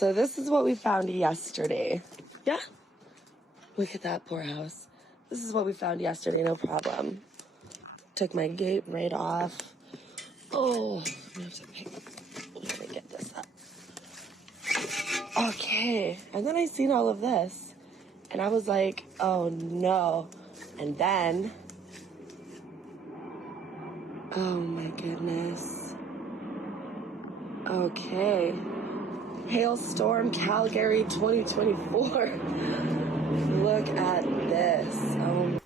So this is what we found yesterday. Yeah? Look at that poor house. This is what we found yesterday, no problem. Took my gate right off. Oh, I have to pick. Let me get this up. Okay, and then I seen all of this, and I was like, oh no. And then, oh my goodness. Okay. Hailstorm, Calgary 2024. Look at this. Oh